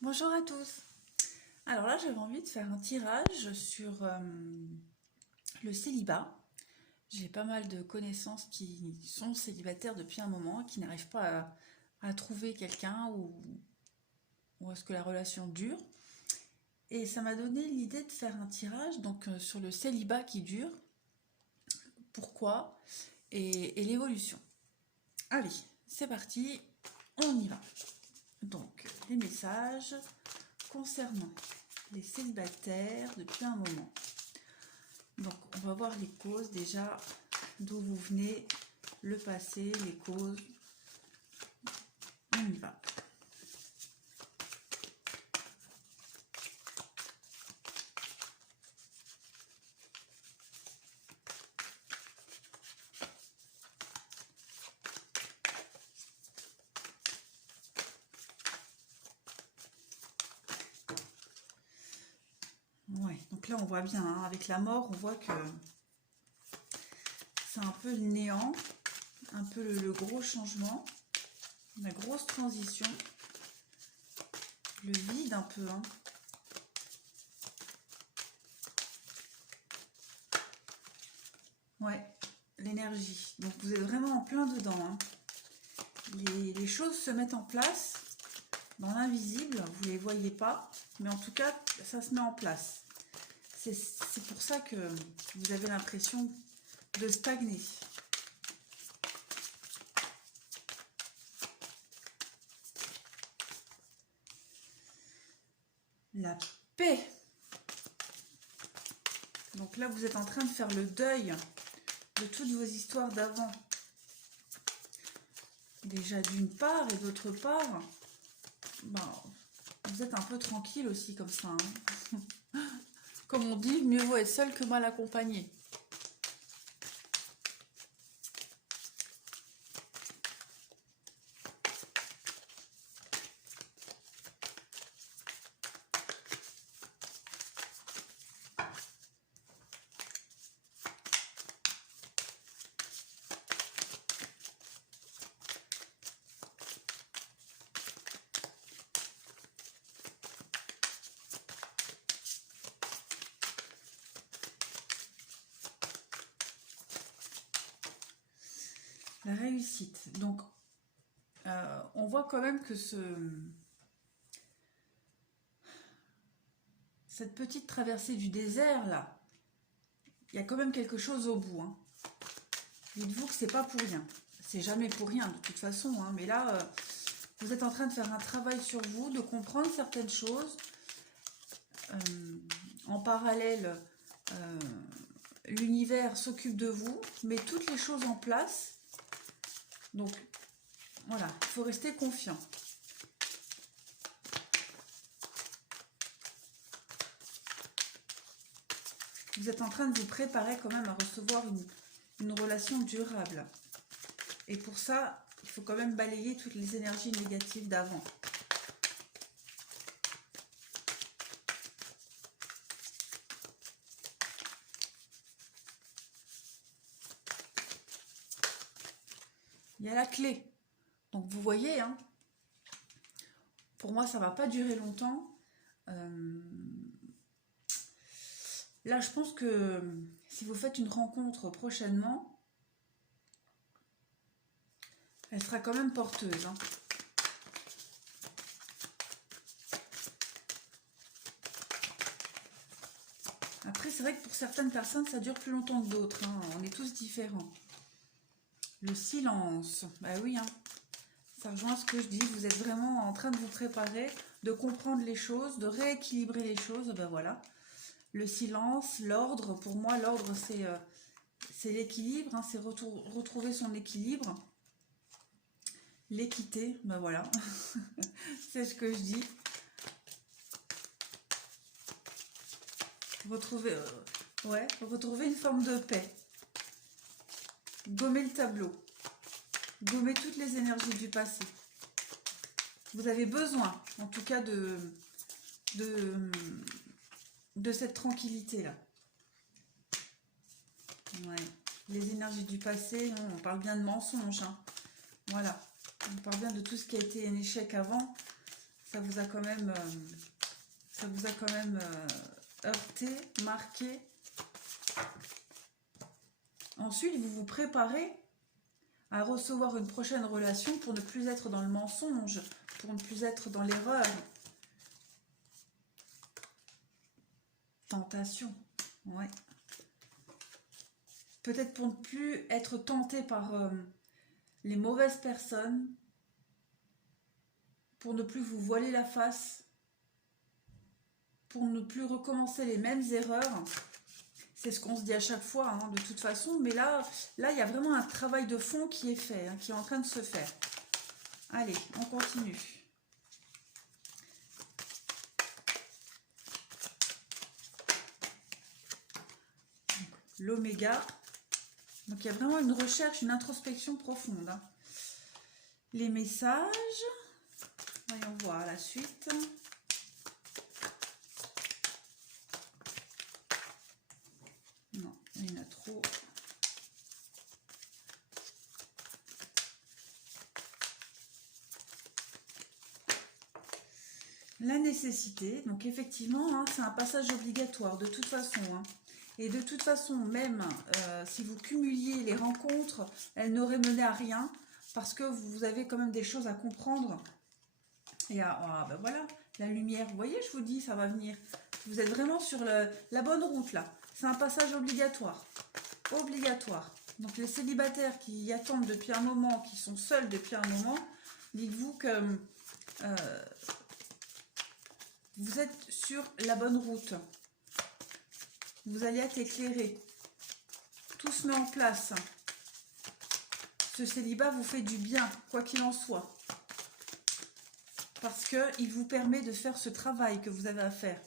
Bonjour à tous. Alors là, j'avais envie de faire un tirage sur le célibat. J'ai pas mal de connaissances qui sont célibataires depuis un moment, qui n'arrivent pas à trouver quelqu'un ou à ce que la relation dure. Et ça m'a donné l'idée de faire un tirage sur le célibat qui dure, pourquoi et l'évolution. Allez, c'est parti, on y va. Donc, les messages concernant les célibataires depuis un moment. Donc, on va voir les causes déjà, d'où vous venez, le passé, les causes. On y va. Ouais, donc là, on voit bien, hein, avec la mort, on voit que c'est un peu le néant, un peu le gros changement, la grosse transition, le vide un peu, hein. Ouais, l'énergie. Donc vous êtes vraiment en plein dedans, hein. Les choses se mettent en place dans l'invisible, vous ne les voyez pas, mais en tout cas, ça se met en place. C'est pour ça que vous avez l'impression de stagner. La paix. Donc là, vous êtes en train de faire le deuil de toutes vos histoires d'avant. Déjà d'une part, et d'autre part, ben, vous êtes un peu tranquille aussi comme ça, hein. Comme on dit, mieux vaut être seul que mal accompagné. La réussite. Donc, on voit quand même que cette petite traversée du désert, là, il y a quand même quelque chose au bout, hein. Dites-vous que c'est pas pour rien. C'est jamais pour rien, de toute façon, hein. Mais là, vous êtes en train de faire un travail sur vous, de comprendre certaines choses. En parallèle, euh, l'univers s'occupe de vous, met toutes les choses en place. Donc, voilà, il faut rester confiant. Vous êtes en train de vous préparer quand même à recevoir une relation durable. Et pour ça, il faut quand même balayer toutes les énergies négatives d'avant. Il y a la clé. Donc vous voyez, hein, pour moi, ça ne va pas durer longtemps. Là, je pense que si vous faites une rencontre prochainement, elle sera quand même porteuse, hein. Après, c'est vrai que pour certaines personnes, ça dure plus longtemps que d'autres, hein. On est tous différents. Le silence, bah oui, hein. Ça rejoint ce que je dis, vous êtes vraiment en train de vous préparer, de comprendre les choses, de rééquilibrer les choses, ben voilà. Le silence, l'ordre, pour moi, l'ordre, c'est l'équilibre, hein, c'est retrouver son équilibre. L'équité, ben voilà, c'est ce que je dis. Retrouver une forme de paix. Gommer le tableau. Gommer toutes les énergies du passé. Vous avez besoin, en tout cas, de cette tranquillité-là. Ouais. Les énergies du passé, on parle bien de mensonges, hein. Voilà. On parle bien de tout ce qui a été un échec avant. ça vous a quand même, heurté, marqué. Ensuite, vous vous préparez à recevoir une prochaine relation pour ne plus être dans le mensonge, pour ne plus être dans l'erreur. Tentation, ouais. Peut-être pour ne plus être tenté par les mauvaises personnes, pour ne plus vous voiler la face, pour ne plus recommencer les mêmes erreurs. C'est ce qu'on se dit à chaque fois, hein, de toute façon. Mais là, il y a vraiment un travail de fond qui est fait, hein, qui est en train de se faire. Allez, on continue. L'oméga. Donc, il y a vraiment une recherche, une introspection profonde. Hein. Les messages. Voyons voir la suite. Non, il y en a trop. La nécessité. Donc, effectivement, hein, c'est un passage obligatoire, de toute façon. Hein. Et de toute façon, même si vous cumuliez les rencontres, elles n'auraient mené à rien parce que vous avez quand même des choses à comprendre. Et ben voilà, la lumière, vous voyez, je vous dis, ça va venir. Vous êtes vraiment sur la bonne route là. C'est un passage obligatoire. Obligatoire. Donc les célibataires qui attendent depuis un moment, qui sont seuls depuis un moment, dites-vous que vous êtes sur la bonne route. Vous allez être éclairé. Tout se met en place. Ce célibat vous fait du bien, quoi qu'il en soit. Parce qu'il vous permet de faire ce travail que vous avez à faire.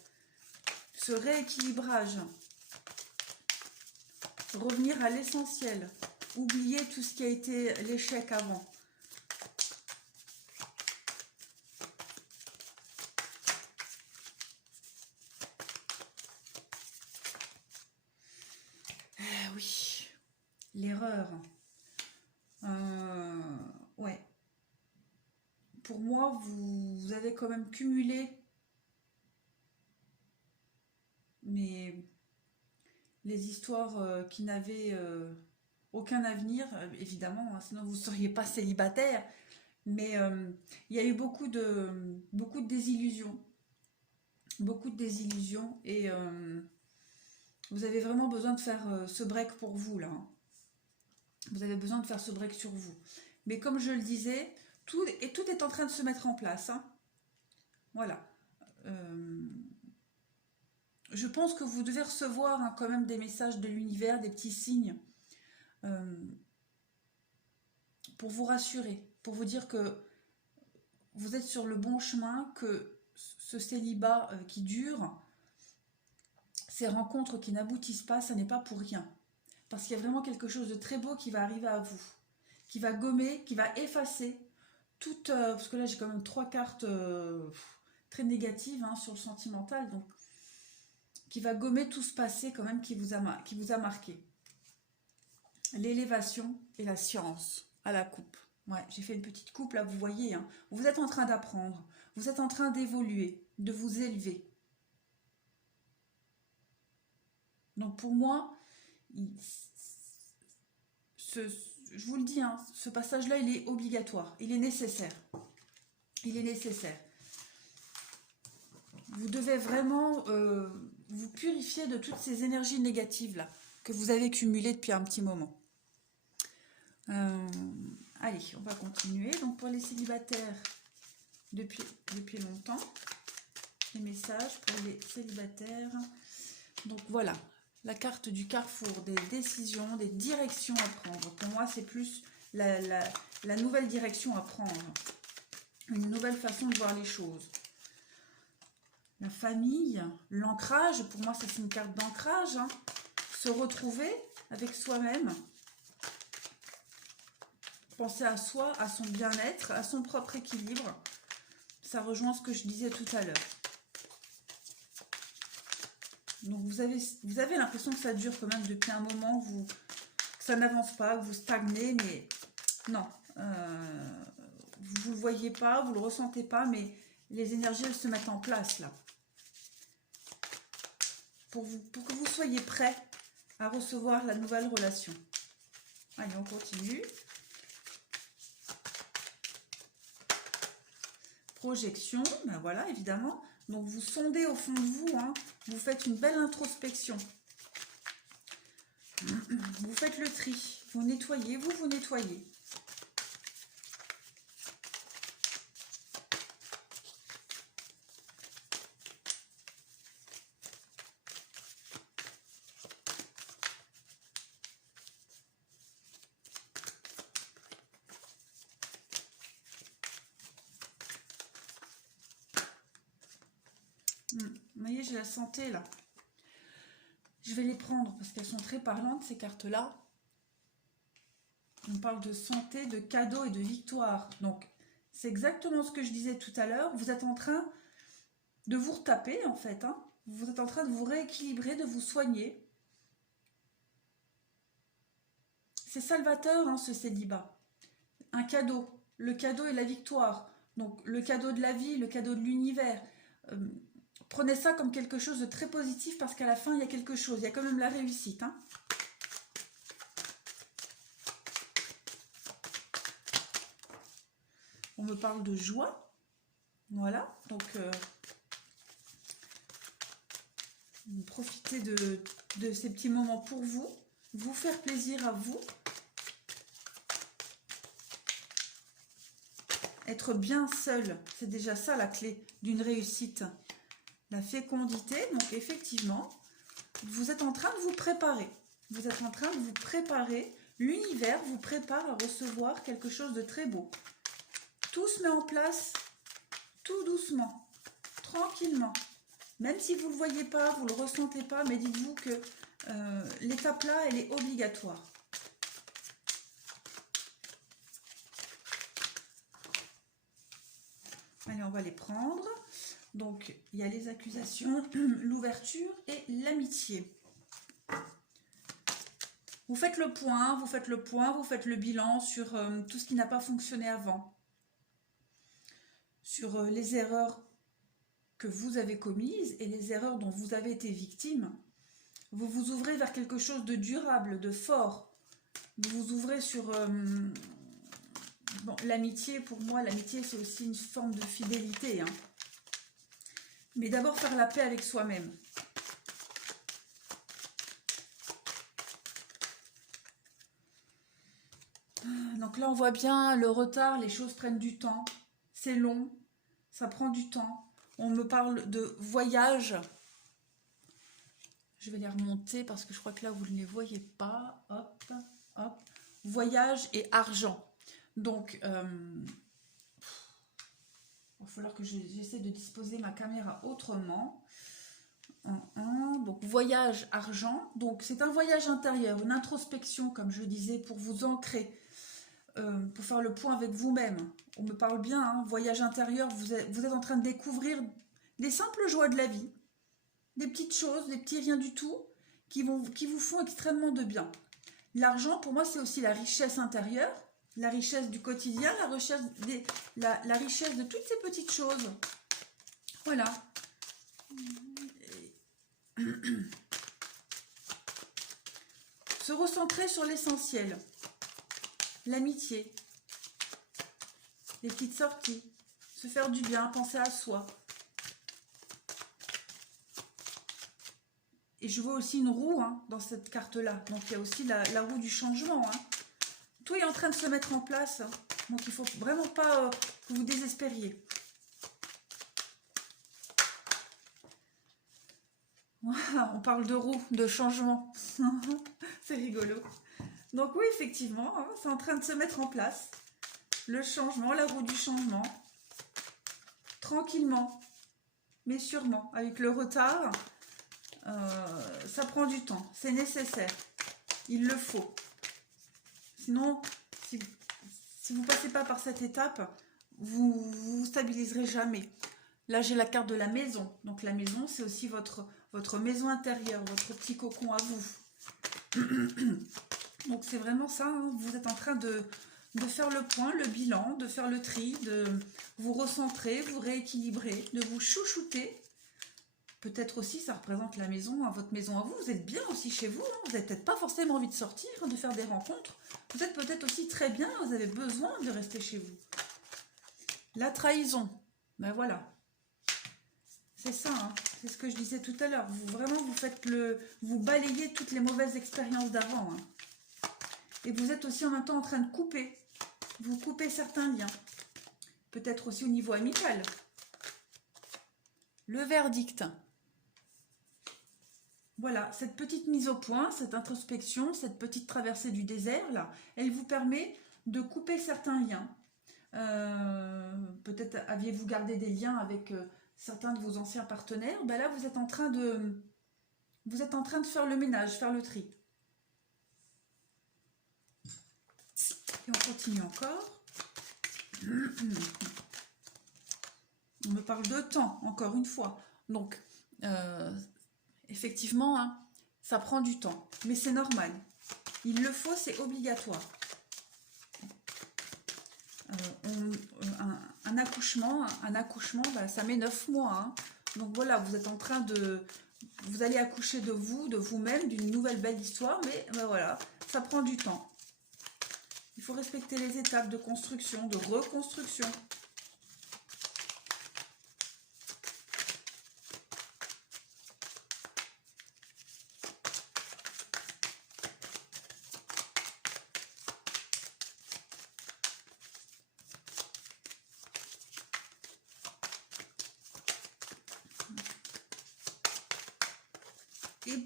Ce rééquilibrage. Revenir à l'essentiel. Oublier tout ce qui a été l'échec avant. Oui, l'erreur. Ouais. Pour moi, vous avez quand même cumulé mais les histoires qui n'avaient aucun avenir, évidemment, hein, sinon vous ne seriez pas célibataire. Mais il y a eu beaucoup de désillusions. Beaucoup de désillusions. Et vous avez vraiment besoin de faire ce break pour vous, là. Hein. Vous avez besoin de faire ce break sur vous. Mais comme je le disais, tout est en train de se mettre en place. Hein. Voilà. Je pense que vous devez recevoir hein, quand même des messages de l'univers, des petits signes. Pour vous rassurer, pour vous dire que vous êtes sur le bon chemin, que ce célibat qui dure, ces rencontres qui n'aboutissent pas, ça n'est pas pour rien. Parce qu'il y a vraiment quelque chose de très beau qui va arriver à vous, qui va gommer, qui va effacer toute... parce que là, j'ai quand même 3 cartes très négatives hein, sur le sentimental, donc qui va gommer tout ce passé quand même qui vous a marqué. L'élévation et la science à la coupe. Ouais, j'ai fait une petite coupe là, vous voyez. Hein, vous êtes en train d'apprendre, vous êtes en train d'évoluer, de vous élever. Donc pour moi, je vous le dis, hein, ce passage-là, il est obligatoire, il est nécessaire. Il est nécessaire. Vous devez vraiment vous purifier de toutes ces énergies négatives-là que vous avez cumulées depuis un petit moment. Allez, on va continuer. Donc pour les célibataires depuis longtemps, les messages pour les célibataires. Donc voilà, la carte du carrefour, des décisions, des directions à prendre. Pour moi, c'est plus la nouvelle direction à prendre. Une nouvelle façon de voir les choses. La famille, l'ancrage, pour moi, ça c'est une carte d'ancrage. Hein. Se retrouver avec soi-même. Penser à soi, à son bien-être, à son propre équilibre. Ça rejoint ce que je disais tout à l'heure. Donc vous avez l'impression que ça dure quand même depuis un moment, que ça n'avance pas, que vous stagnez, mais non. Vous ne le voyez pas, vous ne le ressentez pas, mais Les énergies, elles se mettent en place, là. Pour que vous soyez prêts à recevoir la nouvelle relation. Allez, on continue. Projection, ben voilà, évidemment. Donc, vous sondez au fond de vous, hein. Vous faites une belle introspection. Vous faites le tri. Vous nettoyez, vous nettoyez. Vous voyez, j'ai la santé là. Je vais les prendre parce qu'elles sont très parlantes, ces cartes-là. On parle de santé, de cadeaux et de victoire. Donc, c'est exactement ce que je disais tout à l'heure. Vous êtes en train de vous retaper, en fait. Hein. Vous êtes en train de vous rééquilibrer, de vous soigner. C'est salvateur, hein, ce célibat. Un cadeau. Le cadeau et la victoire. Donc, le cadeau de la vie, le cadeau de l'univers. Prenez ça comme quelque chose de très positif parce qu'à la fin, il y a quelque chose. Il y a quand même la réussite. Hein. On me parle de joie. Voilà. Donc, profitez de ces petits moments pour vous. Vous faire plaisir à vous. Être bien seul. C'est déjà ça la clé d'une réussite. La fécondité, donc effectivement, vous êtes en train de vous préparer. Vous êtes en train de vous préparer. L'univers vous prépare à recevoir quelque chose de très beau. Tout se met en place, tout doucement, tranquillement. Même si vous ne le voyez pas, vous ne le ressentez pas, mais dites-vous que l'étape là, elle est obligatoire. Allez, on va les prendre. Donc, il y a les accusations, l'ouverture et l'amitié. Vous faites le point, vous faites le bilan sur tout ce qui n'a pas fonctionné avant. Sur les erreurs que vous avez commises et les erreurs dont vous avez été victime. Vous vous ouvrez vers quelque chose de durable, de fort. Vous vous ouvrez sur... bon, l'amitié, pour moi, l'amitié, c'est aussi une forme de fidélité, hein. Mais d'abord faire la paix avec soi-même. Donc là, on voit bien le retard, les choses prennent du temps. C'est long, ça prend du temps. On me parle de voyage. Je vais les remonter parce que je crois que là, vous ne les voyez pas. Hop, hop. Voyage et argent. Donc, il va falloir que j'essaie de disposer ma caméra autrement. Donc, voyage, argent. Donc, c'est un voyage intérieur, une introspection, comme je disais, pour vous ancrer, pour faire le point avec vous-même. On me parle bien, hein, voyage intérieur, vous êtes en train de découvrir des simples joies de la vie, des petites choses, des petits rien du tout, qui vous font extrêmement de bien. L'argent, pour moi, c'est aussi la richesse intérieure, la richesse du quotidien, la richesse de toutes ces petites choses. Voilà. Se recentrer sur l'essentiel. L'amitié. Les petites sorties. Se faire du bien, penser à soi. Et je vois aussi une roue, hein, dans cette carte-là. Donc il y a aussi la roue du changement. Hein. Tout est en train de se mettre en place. Donc il ne faut vraiment pas que vous désespériez. Voilà, on parle de roue, de changement. C'est rigolo. Donc oui, effectivement, hein, c'est en train de se mettre en place. Le changement, la roue du changement. Tranquillement, mais sûrement. Avec le retard, ça prend du temps. C'est nécessaire. Il le faut. Sinon, si vous ne passez pas par cette étape, vous vous stabiliserez jamais. Là, j'ai la carte de la maison. Donc, la maison, c'est aussi votre maison intérieure, votre petit cocon à vous. Donc, c'est vraiment ça. Hein. Vous êtes en train de de faire le point, le bilan, de faire le tri, de vous recentrer, vous rééquilibrer, de vous chouchouter. Peut-être aussi, ça représente la maison, votre maison à vous. Vous êtes bien aussi chez vous. Hein. Vous n'avez peut-être pas forcément envie de sortir, de faire des rencontres. Vous êtes peut-être aussi très bien, vous avez besoin de rester chez vous. La trahison, ben voilà. C'est ça, hein. C'est ce que je disais tout à l'heure. Vraiment, vous balayez toutes les mauvaises expériences d'avant. Hein. Et vous êtes aussi en même temps en train de couper. Vous coupez certains liens. Peut-être aussi au niveau amical. Le verdict. Voilà, cette petite mise au point, cette introspection, cette petite traversée du désert, là, elle vous permet de couper certains liens. Peut-être aviez-vous gardé des liens avec certains de vos anciens partenaires. Ben là, vous êtes en train de faire le ménage, faire le tri. Et on continue encore. On me parle de temps, encore une fois. Donc, effectivement, hein, ça prend du temps. Mais c'est normal. Il le faut, c'est obligatoire. Un accouchement, bah, ça met 9 mois. Hein. Donc voilà, vous êtes en train de... Vous allez accoucher de vous, de vous-même, d'une nouvelle belle histoire. Mais bah, voilà, ça prend du temps. Il faut respecter les étapes de construction, de reconstruction. Et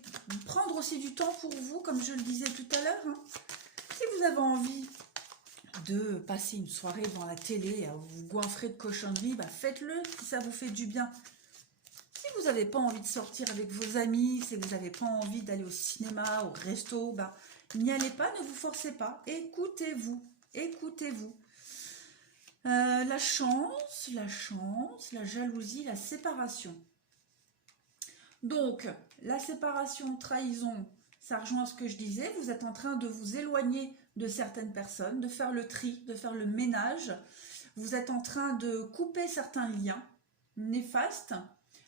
prendre aussi du temps pour vous, comme je le disais tout à l'heure. Hein. Si vous avez envie de passer une soirée devant la télé, à vous goinfrer de cochonneries, bah faites-le si ça vous fait du bien. Si vous n'avez pas envie de sortir avec vos amis, si vous n'avez pas envie d'aller au cinéma, au resto, bah, n'y allez pas, ne vous forcez pas. Écoutez-vous, écoutez-vous. La chance, la jalousie, la séparation. Donc, la séparation, trahison, ça rejoint ce que je disais. Vous êtes en train de vous éloigner de certaines personnes, de faire le tri, de faire le ménage. Vous êtes en train de couper certains liens néfastes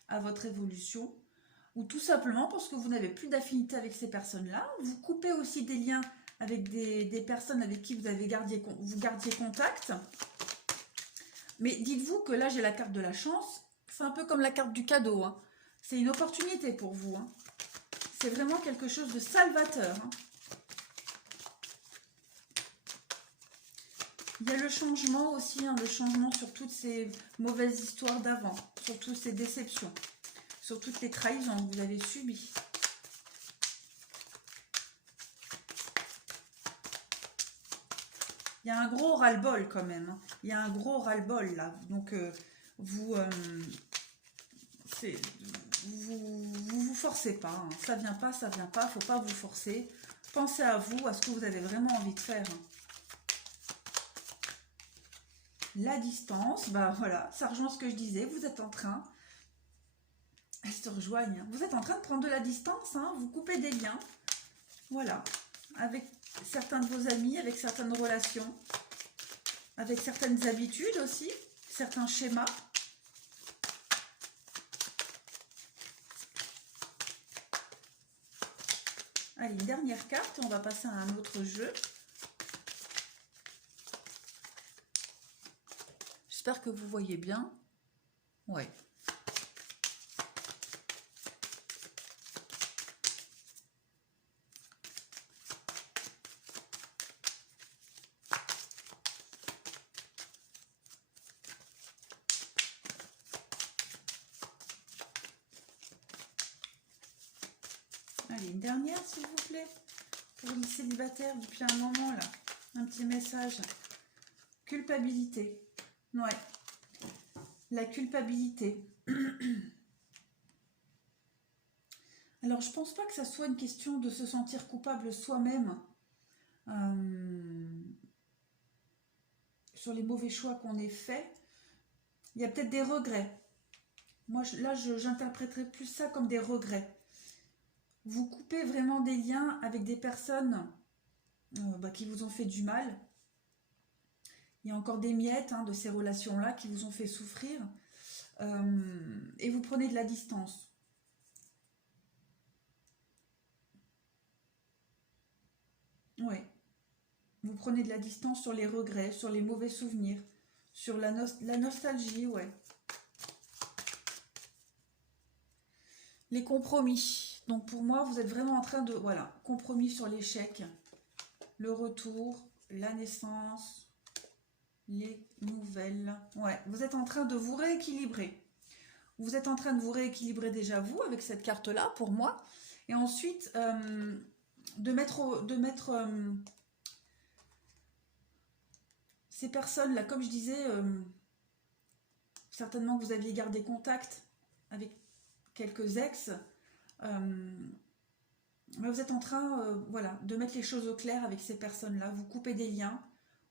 à votre évolution, ou tout simplement parce que vous n'avez plus d'affinité avec ces personnes-là. Vous coupez aussi des liens avec des personnes avec qui vous gardiez contact. Mais dites-vous que là, j'ai la carte de la chance. C'est un peu comme la carte du cadeau. Hein. C'est une opportunité pour vous. Hein. C'est vraiment quelque chose de salvateur. Hein. Il y a le changement aussi, hein, le changement sur toutes ces mauvaises histoires d'avant, sur toutes ces déceptions, sur toutes les trahisons que vous avez subies. Il y a un gros ras-le-bol quand même. Hein. Il y a un gros ras-le-bol là. Donc, vous forcez pas. Hein. Ça vient pas, ça vient pas. Faut pas vous forcer. Pensez à vous, à ce que vous avez vraiment envie de faire. Hein. La distance, bah voilà, ça rejoint ce que je disais. Vous êtes en train, elles se rejoignent. Hein. Vous êtes en train de prendre de la distance. Hein. Vous coupez des liens. Voilà, avec certains de vos amis, avec certaines relations, avec certaines habitudes aussi, certains schémas. Allez, une dernière carte et on va passer à un autre jeu. J'espère que vous voyez bien. Ouais. Allez, une dernière, s'il vous plaît, pour les célibataires depuis un moment, là. Un petit message. Culpabilité. Ouais. La culpabilité. Alors, je pense pas que ça soit une question de se sentir coupable soi-même sur les mauvais choix qu'on ait faits. Il y a peut-être des regrets. Moi, là, j'interpréterais plus ça comme des regrets. Vous coupez vraiment des liens avec des personnes qui vous ont fait du mal. Il y a encore des miettes de ces relations-là qui vous ont fait souffrir. Et vous prenez de la distance. Oui. Vous prenez de la distance sur les regrets, sur les mauvais souvenirs, sur la nostalgie, ouais. Les compromis. Donc pour moi, vous êtes vraiment en train de... Voilà, compromis sur l'échec, le retour, la naissance, les nouvelles. Ouais, vous êtes en train de vous rééquilibrer. Vous êtes en train de vous rééquilibrer déjà vous, avec cette carte-là, pour moi. Et ensuite, de mettre ces personnes-là, comme je disais, certainement que vous aviez gardé contact avec quelques ex, mais vous êtes en train voilà, de mettre les choses au clair avec ces personnes-là. Vous coupez des liens,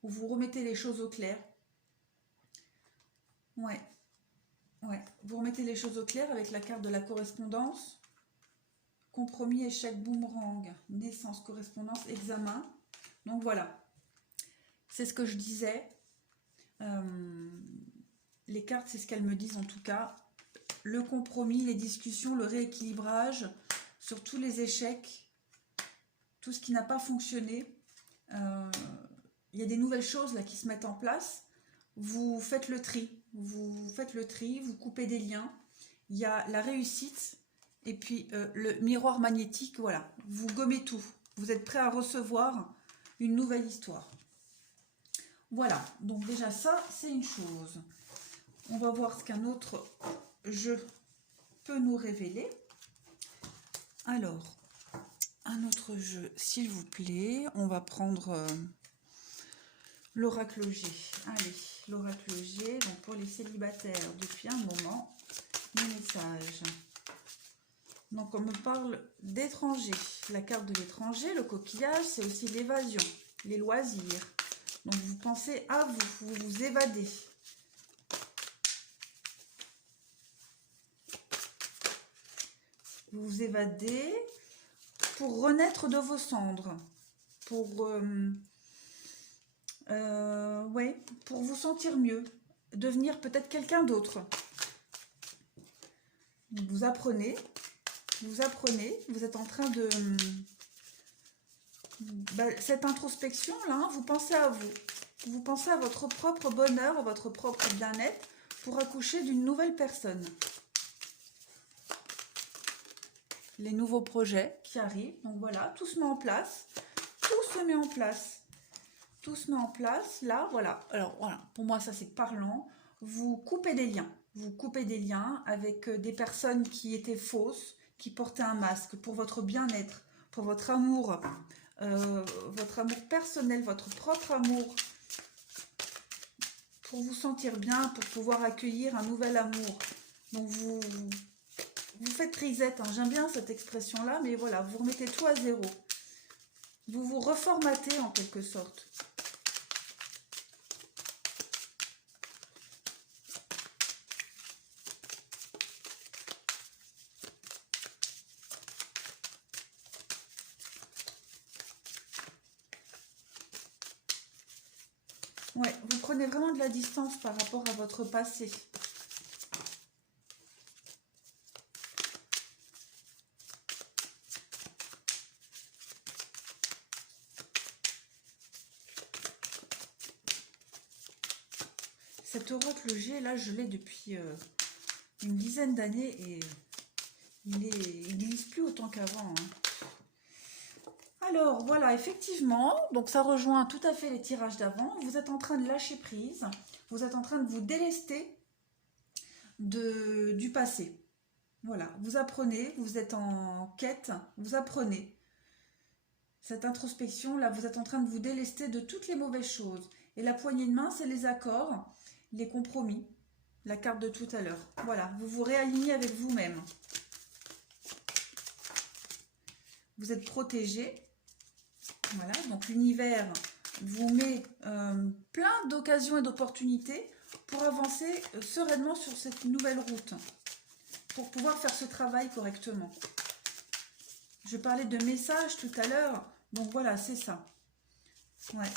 ou vous remettez les choses au clair. Ouais. Ouais. Vous remettez les choses au clair avec la carte de la correspondance. Compromis, échec, boomerang, naissance, correspondance, examen. Donc voilà. C'est ce que je disais. Les cartes, c'est ce qu'elles me disent en tout cas. Le compromis, les discussions, le rééquilibrage sur tous les échecs, tout ce qui n'a pas fonctionné. Il y a des nouvelles choses là qui se mettent en place. Vous faites le tri. Vous faites le tri, vous coupez des liens. Il y a la réussite et puis le miroir magnétique, voilà. Vous gommez tout. Vous êtes prêt à recevoir une nouvelle histoire. Voilà, donc déjà ça, c'est une chose. On va voir ce qu'un autre jeu peut nous révéler. Alors, un autre jeu, s'il vous plaît. On va prendre l'oracle G. Allez, l'oracle G, donc pour les célibataires depuis un moment, les messages. Donc on me parle d'étranger. La carte de l'étranger, le coquillage, c'est aussi l'évasion, les loisirs. Donc vous pensez à vous, vous vous évadez. Vous vous évadez pour renaître de vos cendres, pour, ouais, pour vous sentir mieux, devenir peut-être quelqu'un d'autre. Vous apprenez, vous êtes en train de... cette introspection-là, vous pensez à vous. Vous pensez à votre propre bonheur, à votre propre bien-être pour accoucher d'une nouvelle personne. Les nouveaux projets qui arrivent. Donc voilà, tout se met en place. Tout se met en place. Tout se met en place. Là, voilà. Alors voilà, pour moi, ça c'est parlant. Vous coupez des liens. Vous coupez des liens avec des personnes qui étaient fausses, qui portaient un masque pour votre bien-être, pour votre amour personnel, votre propre amour, pour vous sentir bien, pour pouvoir accueillir un nouvel amour. Donc vous faites reset, hein. J'aime bien cette expression-là, mais voilà, vous remettez tout à zéro. Vous vous reformatez en quelque sorte. Ouais, vous prenez vraiment de la distance par rapport à votre passé. Cet oracle G, là, je l'ai depuis une dizaine d'années et il n'existe plus autant qu'avant. Hein. Alors, voilà, effectivement, donc ça rejoint tout à fait les tirages d'avant. Vous êtes en train de lâcher prise, vous êtes en train de vous délester du passé. Voilà, vous apprenez, vous êtes en quête, vous apprenez. Cette introspection, là, vous êtes en train de vous délester de toutes les mauvaises choses. Et la poignée de main, c'est les accords, les compromis, la carte de tout à l'heure. Voilà, vous vous réalignez avec vous-même. Vous êtes protégé. Voilà, donc l'univers vous met plein d'occasions et d'opportunités pour avancer sereinement sur cette nouvelle route, pour pouvoir faire ce travail correctement. Je parlais de messages tout à l'heure, donc voilà, c'est ça. Ouais.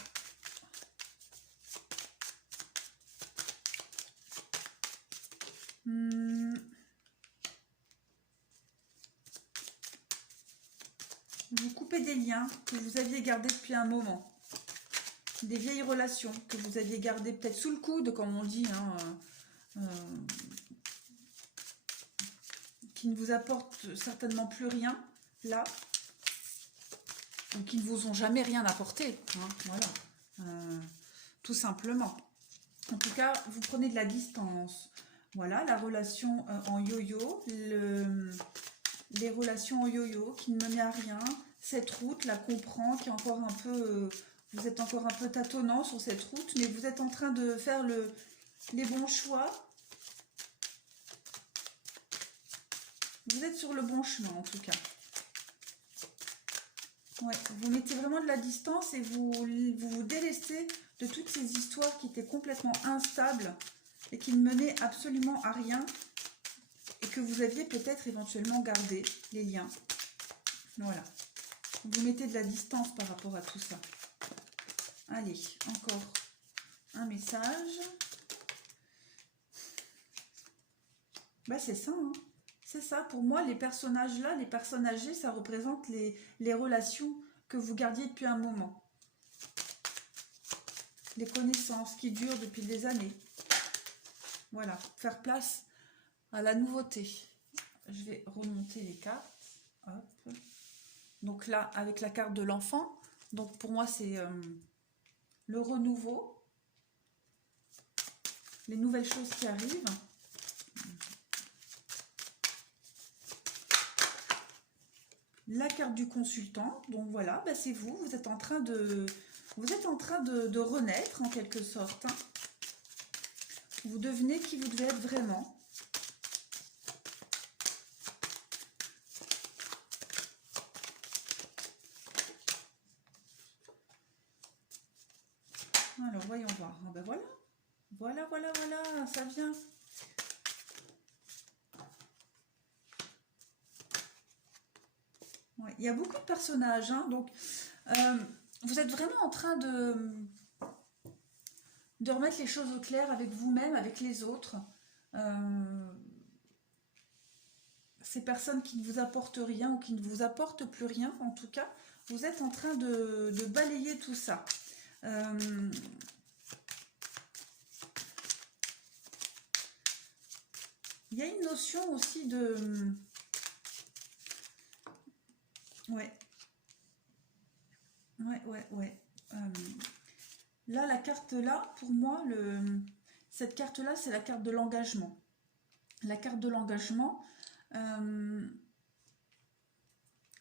Vous coupez des liens que vous aviez gardés depuis un moment. Des vieilles relations que vous aviez gardées peut-être sous le coude, comme on dit, hein, qui ne vous apportent certainement plus rien, là, ou qui ne vous ont jamais rien apporté, hein, voilà, tout simplement. En tout cas, vous prenez de la distance. Voilà, la relation en yo-yo, les relations en yo-yo qui ne menaient à rien, cette route, la comprend, qui est encore un peu... vous êtes encore un peu tâtonnant sur cette route, mais vous êtes en train de faire les bons choix. Vous êtes sur le bon chemin, en tout cas. Ouais, vous mettez vraiment de la distance et vous délestez de toutes ces histoires qui étaient complètement instables et qui ne menaient absolument à rien et que vous aviez peut-être éventuellement gardé, les liens. Voilà. Vous mettez de la distance par rapport à tout ça. Allez, encore un message. Bah, c'est ça, hein. C'est ça. Pour moi, les personnages là, les personnes âgées, ça représente les relations que vous gardiez depuis un moment. Les connaissances qui durent depuis des années. Voilà, faire place à la nouveauté. Je vais remonter les cartes. Hop. Donc là, avec la carte de l'enfant, donc pour moi, c'est le renouveau, les nouvelles choses qui arrivent. La carte du consultant, donc voilà, bah c'est vous, vous êtes en train de renaître en quelque sorte. Hein. Vous devenez qui vous devez être vraiment. Alors, voyons voir. Ah ben voilà. Voilà, ça vient. Ouais, il y a beaucoup de personnages, hein, donc vous êtes vraiment en train de remettre les choses au clair avec vous-même, avec les autres. Ces personnes qui ne vous apportent rien ou qui ne vous apportent plus rien, en tout cas, vous êtes en train de balayer tout ça. Il y a une notion aussi de... Ouais. Là, la carte là, pour moi, cette carte là, c'est la carte de l'engagement. La carte de l'engagement,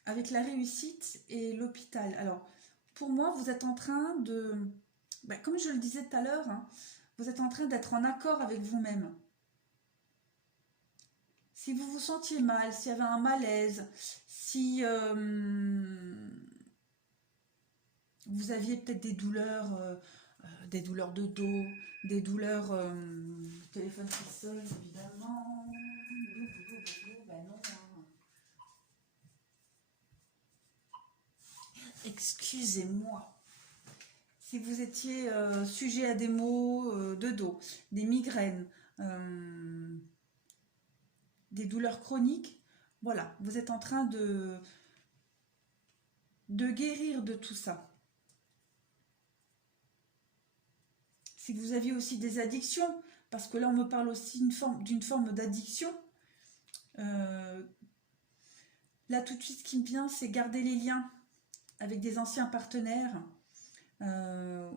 avec la réussite et l'hôpital. Alors, pour moi, vous êtes en train de... comme je le disais tout à l'heure, hein, vous êtes en train d'être en accord avec vous-même. Si vous vous sentiez mal, s'il y avait un malaise, si vous aviez peut-être des douleurs de dos, des douleurs... téléphone qui sonne, évidemment. Ben non, hein. Excusez-moi. Si vous étiez sujet à des maux de dos, des migraines, des douleurs chroniques, voilà, vous êtes en train de guérir de tout ça. Si vous aviez aussi des addictions, parce que là on me parle aussi d'une forme d'addiction, là tout de suite ce qui me vient c'est garder les liens avec des anciens partenaires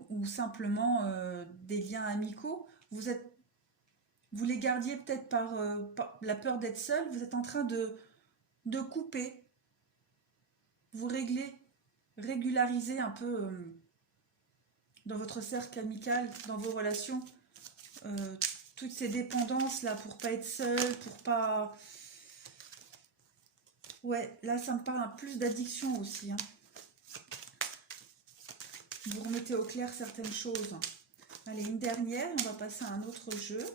ou simplement des liens amicaux. Vous les gardiez peut-être par la peur d'être seul, vous êtes en train de couper, vous régulariser un peu dans votre cercle amical, dans vos relations, toutes ces dépendances là pour pas être seul, pour pas... Ouais, là ça me parle plus d'addiction aussi. Hein. Vous remettez au clair certaines choses. Allez, une dernière, on va passer à un autre jeu.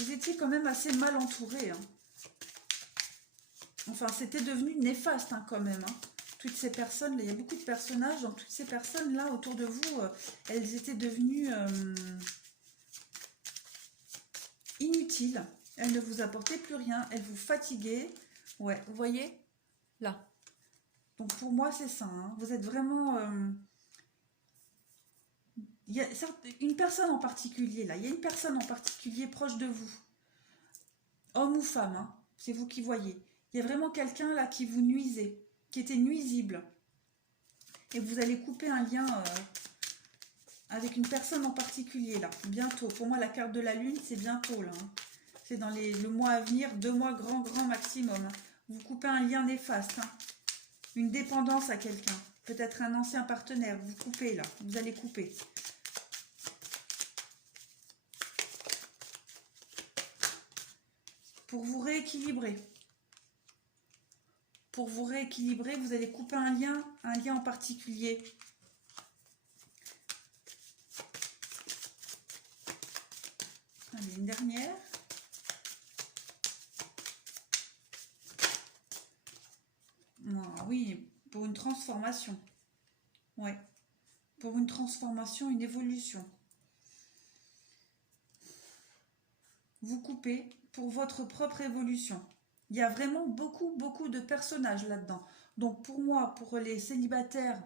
Vous étiez quand même assez mal entouré. Hein. Enfin, c'était devenu néfaste hein, quand même. Hein. Toutes ces personnes, il y a beaucoup de personnages, donc toutes ces personnes-là autour de vous, elles étaient devenues inutiles. Elles ne vous apportaient plus rien, elles vous fatiguaient. Ouais, vous voyez là. Donc pour moi, c'est ça. Hein. Vous êtes vraiment... il y a une personne en particulier, là. Il y a une personne en particulier proche de vous. Homme ou femme, hein, c'est vous qui voyez. Il y a vraiment quelqu'un là qui vous nuisait, qui était nuisible. Et vous allez couper un lien avec une personne en particulier, là, bientôt. Pour moi, la carte de la lune, c'est bientôt, là. Hein. C'est dans le mois à venir, 2 mois grand maximum. Hein. Vous coupez un lien néfaste, hein. Une dépendance à quelqu'un. Peut-être un ancien partenaire. Vous coupez, là. Vous allez couper. Pour vous rééquilibrer. Pour vous rééquilibrer, vous allez couper un lien en particulier. Allez, une dernière. Oui, pour une transformation. Ouais. Pour une transformation, une évolution. Vous coupez pour votre propre évolution. Il y a vraiment beaucoup de personnages là-dedans. Donc pour moi, pour les célibataires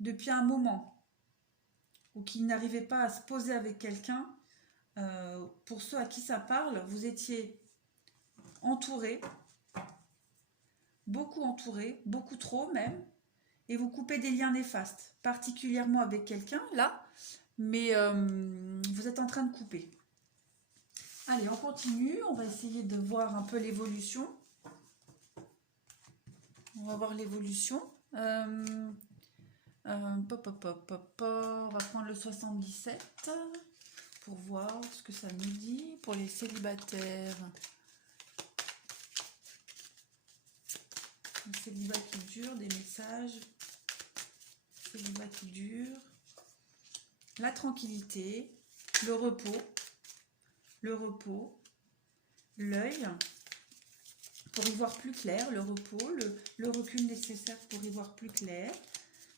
depuis un moment, ou qui n'arrivaient pas à se poser avec quelqu'un, pour ceux à qui ça parle, vous étiez entourés, beaucoup trop même, et vous coupez des liens néfastes, particulièrement avec quelqu'un, là, mais vous êtes en train de couper. Allez, on continue, on va essayer de voir un peu l'évolution. On va voir l'évolution. On va prendre le 77 pour voir ce que ça nous dit pour les célibataires. Un célibat qui dure, des messages. Célibat qui dure. La tranquillité, le repos, l'œil, pour y voir plus clair, le repos, le recul nécessaire pour y voir plus clair,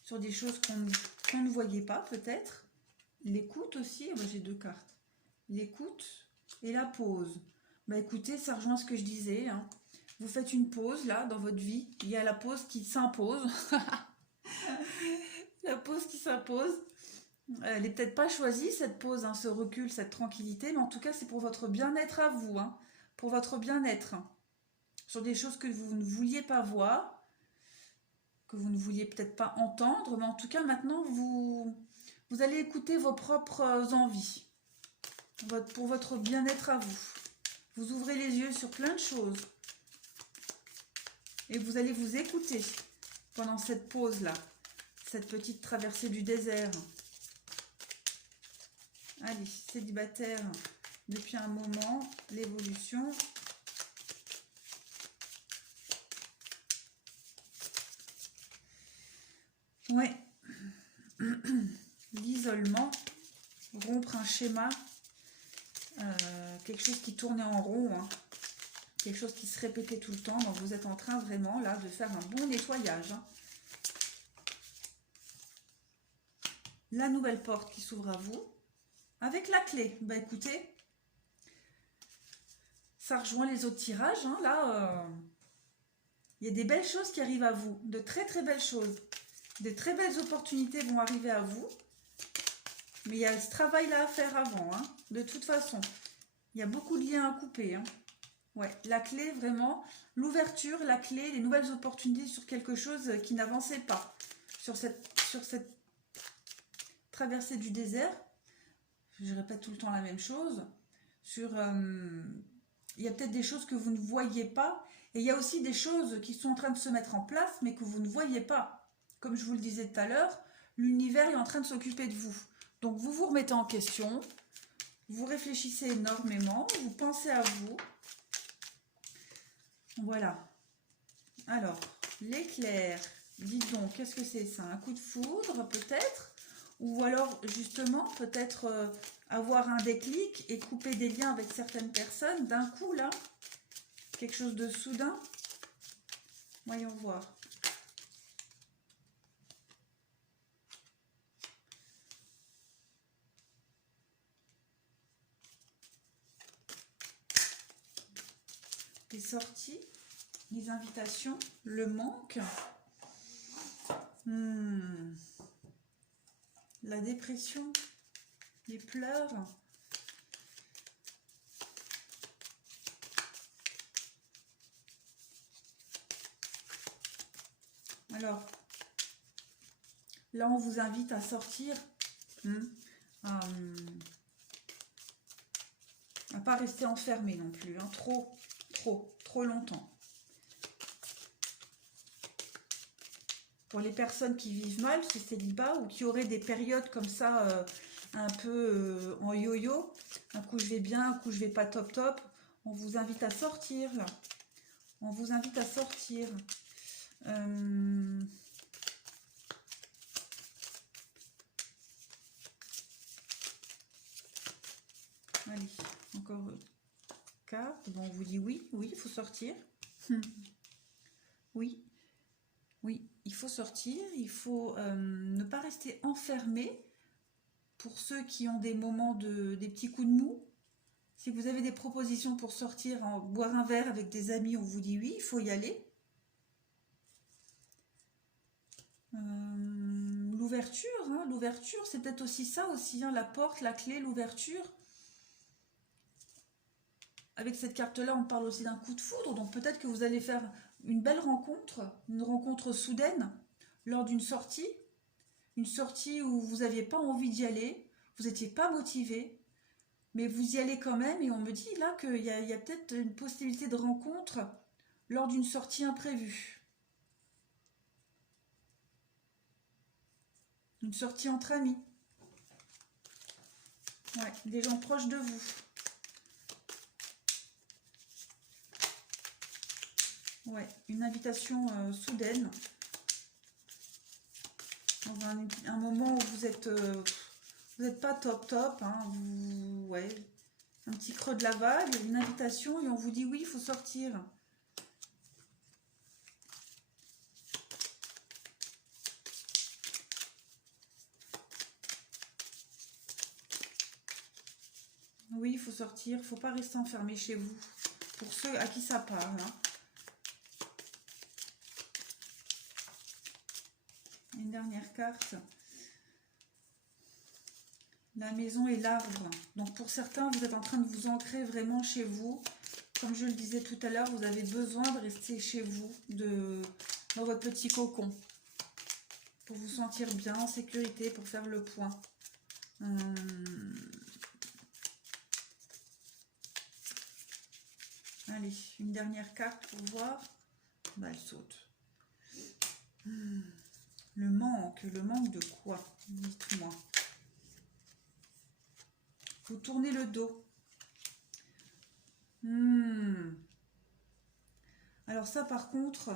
sur des choses qu'on ne voyait pas peut-être. L'écoute aussi, moi j'ai 2 cartes. L'écoute et la pause. Bah écoutez, ça rejoint ce que je disais. Hein. Vous faites une pause là dans votre vie. Il y a la pause qui s'impose. La pause qui s'impose. Elle n'est peut-être pas choisie cette pause, hein, ce recul, cette tranquillité, mais en tout cas c'est pour votre bien-être à vous. Hein, pour votre bien-être. Sur des choses que vous ne vouliez pas voir, que vous ne vouliez peut-être pas entendre, mais en tout cas maintenant vous allez écouter vos propres envies. Pour votre bien-être à vous. Vous ouvrez les yeux sur plein de choses. Et vous allez vous écouter pendant cette pause-là. Cette petite traversée du désert. Allez, célibataire depuis un moment, l'évolution. Ouais. L'isolement. Rompre un schéma. Quelque chose qui tournait en rond, hein. Quelque chose qui se répétait tout le temps. Donc vous êtes en train vraiment là de faire un bon nettoyage. Hein. La nouvelle porte qui s'ouvre à vous avec la clé. Bah écoutez, ça rejoint les autres tirages. Hein. Là, il y a des belles choses qui arrivent à vous, de très belles choses. Des très belles opportunités vont arriver à vous. Mais il y a ce travail-là à faire avant, hein. De toute façon. Il y a beaucoup de liens à couper. Hein. Ouais, la clé, vraiment, l'ouverture, la clé, les nouvelles opportunités sur quelque chose qui n'avançait pas. Sur cette traversée du désert, je répète tout le temps la même chose. Il y a peut-être des choses que vous ne voyez pas. Et il y a aussi des choses qui sont en train de se mettre en place, mais que vous ne voyez pas. Comme je vous le disais tout à l'heure, l'univers est en train de s'occuper de vous. Donc vous vous remettez en question, vous réfléchissez énormément, vous pensez à vous. Voilà. Alors, l'éclair, dites donc, qu'est-ce que c'est ça? Un coup de foudre peut-être? Ou alors, justement, peut-être avoir un déclic et couper des liens avec certaines personnes d'un coup, là. Quelque chose de soudain. Voyons voir. Les sorties, les invitations, le manque. La dépression, les pleurs. Alors, là, on vous invite à sortir, à pas rester enfermé non plus, hein, trop longtemps. Pour les personnes qui vivent mal ce célibat ou qui auraient des périodes comme ça, un peu en yo-yo, un coup je vais bien, un coup je vais pas top, on vous invite à sortir, là. On vous invite à sortir. Allez, encore carte. Bon, on vous dit oui, il faut sortir. Oui, il faut sortir. Il faut ne pas rester enfermé. Pour ceux qui ont des moments des petits coups de mou, si vous avez des propositions pour sortir, boire un verre avec des amis, on vous dit oui, il faut y aller. L'ouverture, hein, l'ouverture, c'est peut-être aussi ça aussi, hein, la porte, la clé, l'ouverture. Avec cette carte-là, on parle aussi d'un coup de foudre, donc peut-être que vous allez faire une belle rencontre, une rencontre soudaine, lors d'une sortie. Une sortie où vous n'aviez pas envie d'y aller, vous n'étiez pas motivé, mais vous y allez quand même, et on me dit là qu'il y a peut-être une possibilité de rencontre lors d'une sortie imprévue. Une sortie entre amis. Ouais, des gens proches de vous. Ouais, une invitation soudaine. Dans un moment où vous n'êtes pas top, hein, ouais, un petit creux de la vague, une invitation et on vous dit oui, il faut sortir. Oui, il faut sortir, il ne faut pas rester enfermé chez vous. Pour ceux à qui ça parle. Hein. Une dernière carte. La maison et l'arbre. Donc pour certains, vous êtes en train de vous ancrer vraiment chez vous. Comme je le disais tout à l'heure, vous avez besoin de rester chez vous, dans votre petit cocon. Pour vous sentir bien, en sécurité, pour faire le point. Allez, une dernière carte pour voir. Bah, elle saute. Le manque de quoi? Dites-moi. Vous tournez le dos. Alors ça, par contre,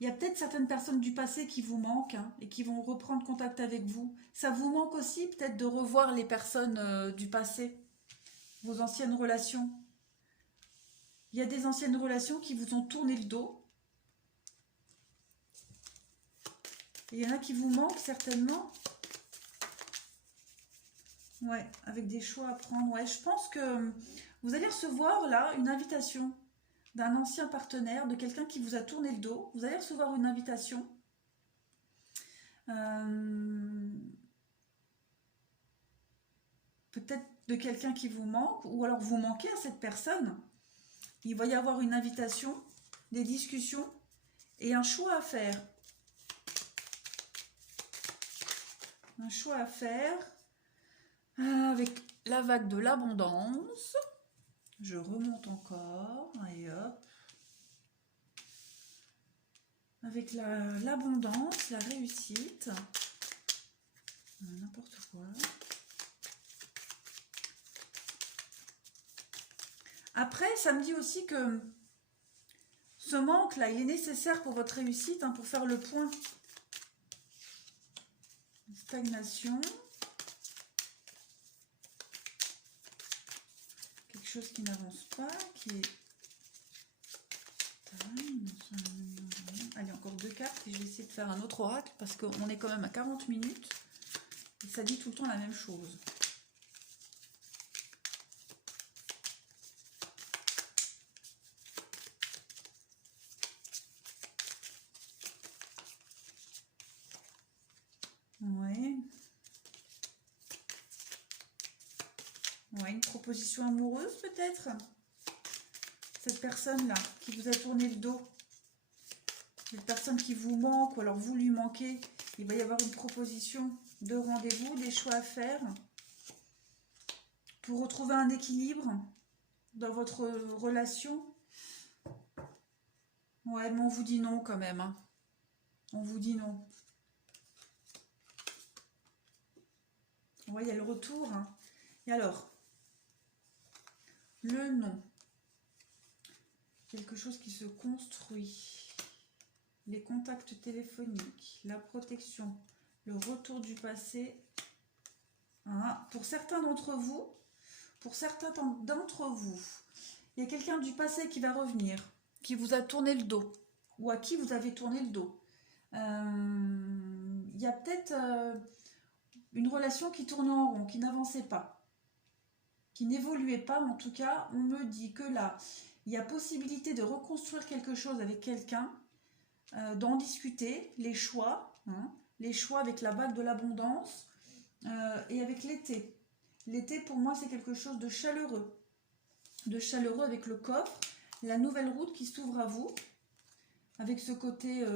il y a peut-être certaines personnes du passé qui vous manquent hein, et qui vont reprendre contact avec vous. Ça vous manque aussi peut-être de revoir les personnes du passé, vos anciennes relations. Il y a des anciennes relations qui vous ont tourné le dos. Et il y en a qui vous manquent certainement. Ouais, avec des choix à prendre. Ouais, je pense que vous allez recevoir là une invitation d'un ancien partenaire, de quelqu'un qui vous a tourné le dos. Vous allez recevoir une invitation. Peut-être de quelqu'un qui vous manque, ou alors vous manquez à cette personne. Il va y avoir une invitation, des discussions et un choix à faire. Un choix à faire avec la vague de l'abondance. Je remonte encore et hop. Avec l'abondance, la réussite. N'importe quoi. Après, ça me dit aussi que ce manque-là, il est nécessaire pour votre réussite, hein, pour faire le point. Stagnation. Quelque chose qui n'avance pas, qui est... Allez, encore 2 cartes et je vais essayer de faire un autre oracle parce qu'on est quand même à 40 minutes et ça dit tout le temps la même chose. Ouais. Ouais, une proposition amoureuse peut-être. Cette personne-là qui vous a tourné le dos. Cette personne qui vous manque ou alors vous lui manquez. Il va y avoir une proposition de rendez-vous, des choix à faire pour retrouver un équilibre dans votre relation. Ouais, mais on vous dit non quand même. Hein. On vous dit non. Ouais, il y a le retour. Hein. Et alors, le non. Quelque chose qui se construit. Les contacts téléphoniques, la protection, le retour du passé. Hein. Pour certains d'entre vous, il y a quelqu'un du passé qui va revenir, qui vous a tourné le dos, ou à qui vous avez tourné le dos. Il y a peut-être une relation qui tournait en rond, qui n'avançait pas, qui n'évoluait pas. En tout cas, on me dit que là, il y a possibilité de reconstruire quelque chose avec quelqu'un, d'en discuter, les choix, hein, les choix avec la bague de l'abondance et avec l'été. L'été, pour moi, c'est quelque chose de chaleureux avec le coffre, la nouvelle route qui s'ouvre à vous, avec ce côté,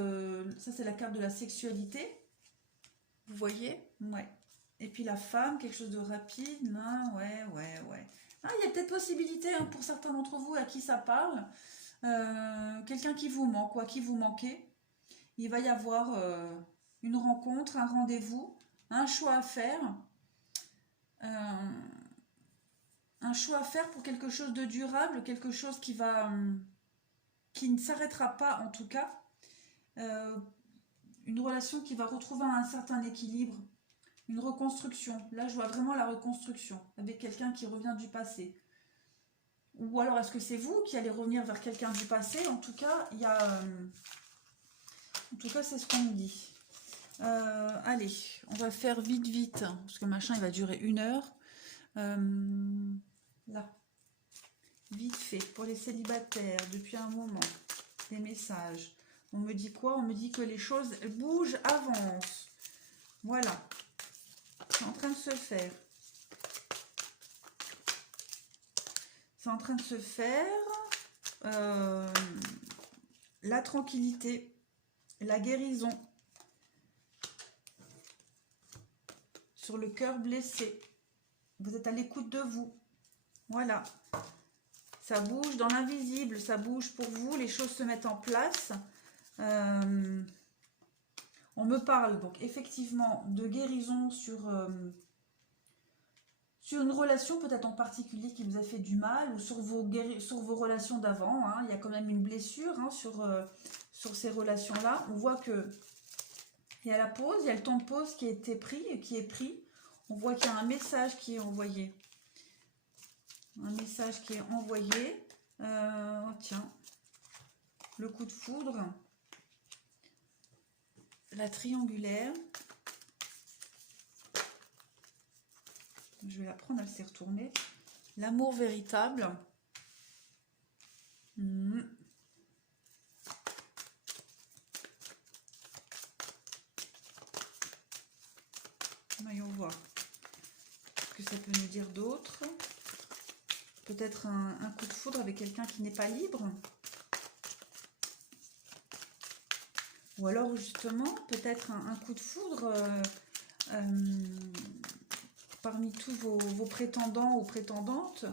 ça c'est la carte de la sexualité, vous voyez, ouais. Et puis la femme, quelque chose de rapide, hein, ouais. Ah, il y a peut-être possibilité hein, pour certains d'entre vous à qui ça parle, quelqu'un qui vous manque ou à qui vous manquez. Il va y avoir une rencontre, un rendez-vous, un choix à faire. Un choix à faire pour quelque chose de durable, quelque chose qui ne s'arrêtera pas en tout cas. Une relation qui va retrouver un certain équilibre, une reconstruction. Là, je vois vraiment la reconstruction avec quelqu'un qui revient du passé. Ou alors, est-ce que c'est vous qui allez revenir vers quelqu'un du passé? En tout cas, il y a... En tout cas, c'est ce qu'on me dit. Allez, on va faire vite, parce que machin, il va durer 1 heure. Là, vite fait, pour les célibataires, depuis un moment, des messages. On me dit quoi? On me dit que les choses bougent, avancent. Voilà. C'est en train de se faire. C'est en train de se faire. La tranquillité, la guérison. Sur le cœur blessé. Vous êtes à l'écoute de vous. Voilà. Ça bouge dans l'invisible, ça bouge pour vous, les choses se mettent en place. On me parle donc effectivement de guérison sur une relation peut-être en particulier qui vous a fait du mal ou sur vos relations d'avant. Hein. Il y a quand même une blessure hein, sur ces relations-là. On voit que il y a la pause, il y a le temps de pause qui a été pris et qui est pris. On voit qu'il y a un message qui est envoyé. Un message qui est envoyé. Tiens, le coup de foudre. La triangulaire. Je vais la prendre, elle s'est retournée. L'amour véritable. Voyons voir ce que ça peut nous dire d'autre. Peut-être un coup de foudre avec quelqu'un qui n'est pas libre. Ou alors justement, peut-être un coup de foudre parmi tous vos prétendants ou prétendantes.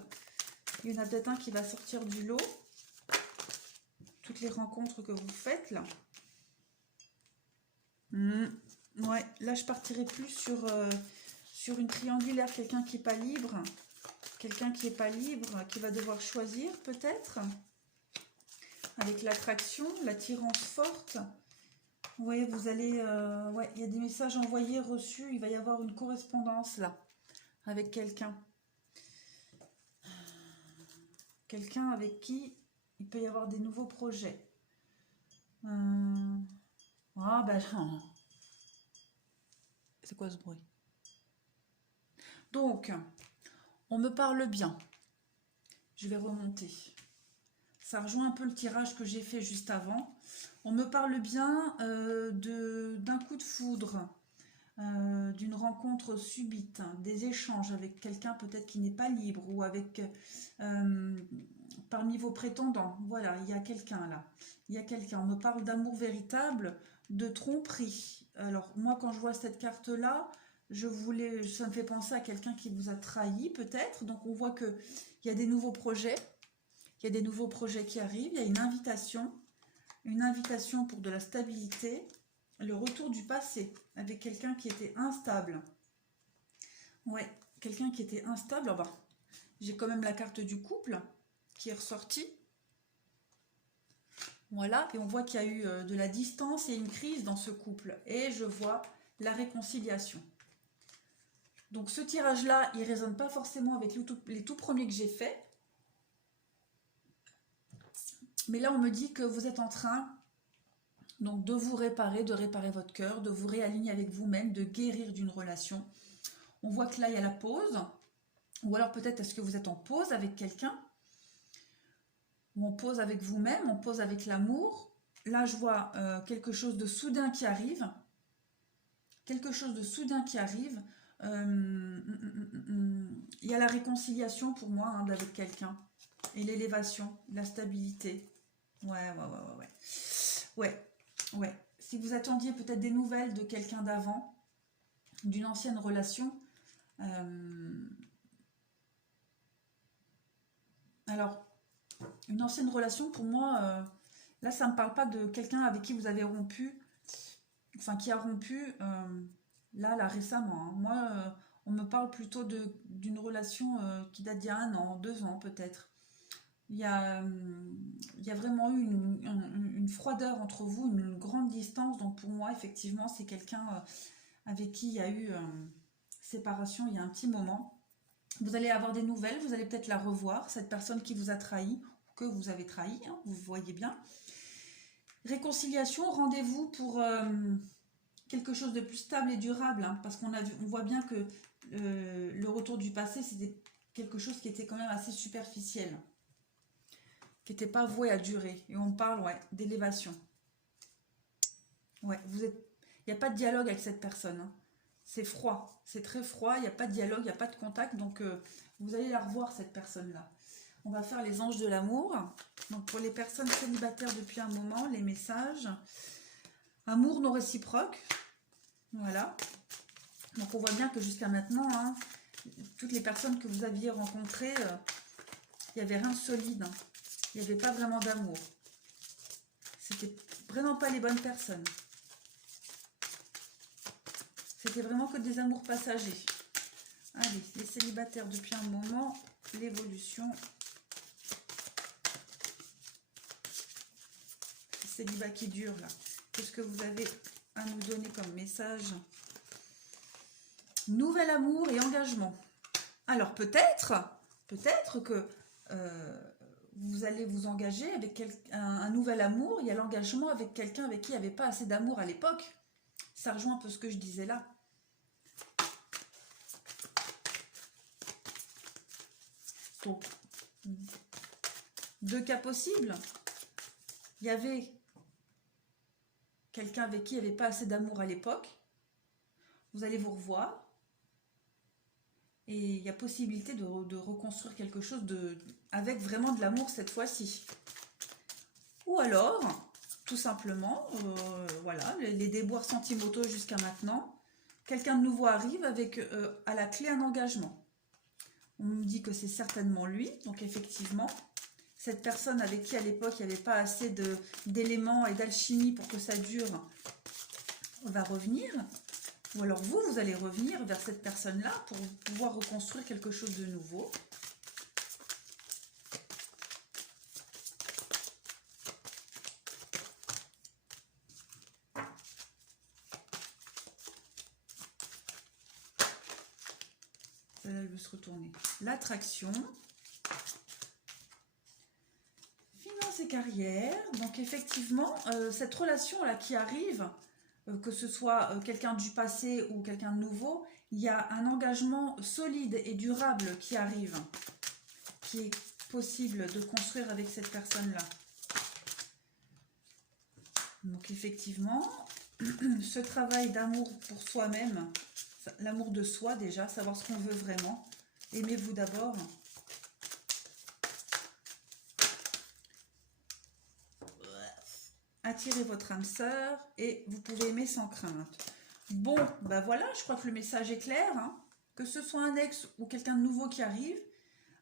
Il y en a peut-être un qui va sortir du lot. Toutes les rencontres que vous faites là. Ouais, là je partirai plus sur une triangulaire, quelqu'un qui n'est pas libre. Quelqu'un qui n'est pas libre, qui va devoir choisir peut-être. avec l'attraction, l'attirance forte. Vous voyez, vous allez... ouais, il y a des messages envoyés, reçus. Il va y avoir une correspondance là, avec quelqu'un. Quelqu'un avec qui il peut y avoir des nouveaux projets. Ah, ben... C'est quoi ce bruit? Donc, on me parle bien. Je vais remonter. Ça rejoint un peu le tirage que j'ai fait juste avant. On me parle bien d'un coup de foudre, d'une rencontre subite, hein, des échanges avec quelqu'un peut-être qui n'est pas libre ou avec parmi vos prétendants. Voilà, il y a quelqu'un là. Il y a quelqu'un. On me parle d'amour véritable, de tromperie. Alors moi, quand je vois cette carte-là, ça me fait penser à quelqu'un qui vous a trahi peut-être. Donc on voit que il y a des nouveaux projets. Il y a des nouveaux projets qui arrivent. Il y a une invitation pour de la stabilité. Le retour du passé avec quelqu'un qui était instable. Ouais, quelqu'un qui était instable. Oh bah, j'ai quand même la carte du couple qui est ressortie. Voilà, et on voit qu'il y a eu de la distance et une crise dans ce couple. Et je vois la réconciliation. Donc ce tirage-là, il ne résonne pas forcément avec les tout premiers que j'ai faits. Mais là, on me dit que vous êtes en train donc de vous réparer, de réparer votre cœur, de vous réaligner avec vous-même, de guérir d'une relation. On voit que là, il y a la pause. Ou alors peut-être est-ce que vous êtes en pause avec quelqu'un? Ou en pause avec vous-même, en pause avec l'amour. Là, je vois quelque chose de soudain qui arrive. Quelque chose de soudain qui arrive. Il y a la réconciliation pour moi hein, avec quelqu'un. Et l'élévation, la stabilité. Ouais. Si vous attendiez peut-être des nouvelles de quelqu'un d'avant, d'une ancienne relation, alors, une ancienne relation, pour moi, là, ça ne me parle pas de quelqu'un avec qui vous avez rompu, enfin, qui a rompu, là, récemment. Hein. Moi, on me parle plutôt d'une relation qui date d'il y a 1 an, 2 ans peut-être. Il y a vraiment eu une froideur entre vous, une grande distance. Donc pour moi, effectivement, c'est quelqu'un avec qui il y a eu séparation il y a un petit moment. Vous allez avoir des nouvelles, vous allez peut-être la revoir, cette personne qui vous a trahi, que vous avez trahi, hein, vous voyez bien. Réconciliation, rendez-vous pour quelque chose de plus stable et durable, hein, parce on voit bien que le retour du passé, c'était quelque chose qui était quand même assez superficiel, qui n'était pas voué à durer. Et on parle d'élévation. Ouais, il n'y a pas de dialogue avec cette personne. Hein. C'est froid, c'est très froid, il n'y a pas de dialogue, il n'y a pas de contact. Donc, vous allez la revoir, cette personne-là. On va faire les anges de l'amour. Donc, pour les personnes célibataires depuis un moment, les messages. Amour non réciproque. Voilà. Donc, on voit bien que jusqu'à maintenant, hein, toutes les personnes que vous aviez rencontrées, il n'y avait rien de solide. Hein. Il n'y avait pas vraiment d'amour. C'était vraiment pas les bonnes personnes. C'était vraiment que des amours passagers. Allez, les célibataires depuis un moment, l'évolution. Célibat qui dure là. Qu'est-ce que vous avez à nous donner comme message? Nouvel amour et engagement. Alors peut-être que vous allez vous engager avec un nouvel amour. Il y a l'engagement avec quelqu'un avec qui il n'y avait pas assez d'amour à l'époque. Ça rejoint un peu ce que je disais là. Donc, 2 cas possibles. Il y avait quelqu'un avec qui il n'y avait pas assez d'amour à l'époque. Vous allez vous revoir. Et il y a possibilité de reconstruire quelque chose avec vraiment de l'amour cette fois-ci. Ou alors, tout simplement, voilà, les déboires sentimentaux jusqu'à maintenant. Quelqu'un de nouveau arrive avec à la clé un engagement. On me dit que c'est certainement lui. Donc effectivement, cette personne avec qui à l'époque il n'y avait pas assez d'éléments et d'alchimie pour que ça dure va revenir. Ou alors vous allez revenir vers cette personne-là pour pouvoir reconstruire quelque chose de nouveau. Elle veut se retourner. L'attraction. Finance et carrière. Donc effectivement, cette relation-là qui arrive, que ce soit quelqu'un du passé ou quelqu'un de nouveau, il y a un engagement solide et durable qui arrive, qui est possible de construire avec cette personne-là. Donc effectivement, ce travail d'amour pour soi-même, l'amour de soi déjà, savoir ce qu'on veut vraiment. Aimez-vous d'abord. Attirez votre âme sœur et vous pouvez aimer sans crainte. Bon, ben voilà, je crois que le message est clair. Hein. Que ce soit un ex ou quelqu'un de nouveau qui arrive,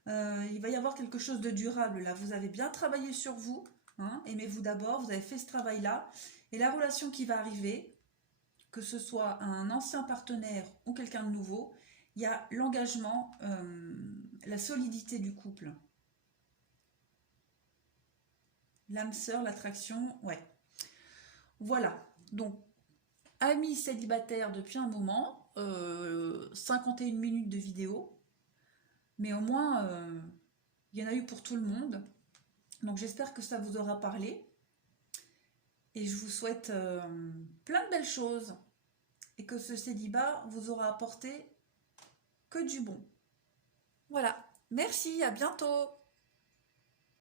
il va y avoir quelque chose de durable là. Vous avez bien travaillé sur vous. Hein, aimez-vous d'abord, vous avez fait ce travail-là. Et la relation qui va arriver, que ce soit un ancien partenaire ou quelqu'un de nouveau, il y a l'engagement, la solidité du couple. L'âme sœur, l'attraction, ouais. Voilà, donc, amis célibataires depuis un moment, 51 minutes de vidéo, mais au moins, il y en a eu pour tout le monde. Donc j'espère que ça vous aura parlé. Et je vous souhaite plein de belles choses. Et que ce célibat vous aura apporté que du bon. Voilà. Merci, à bientôt.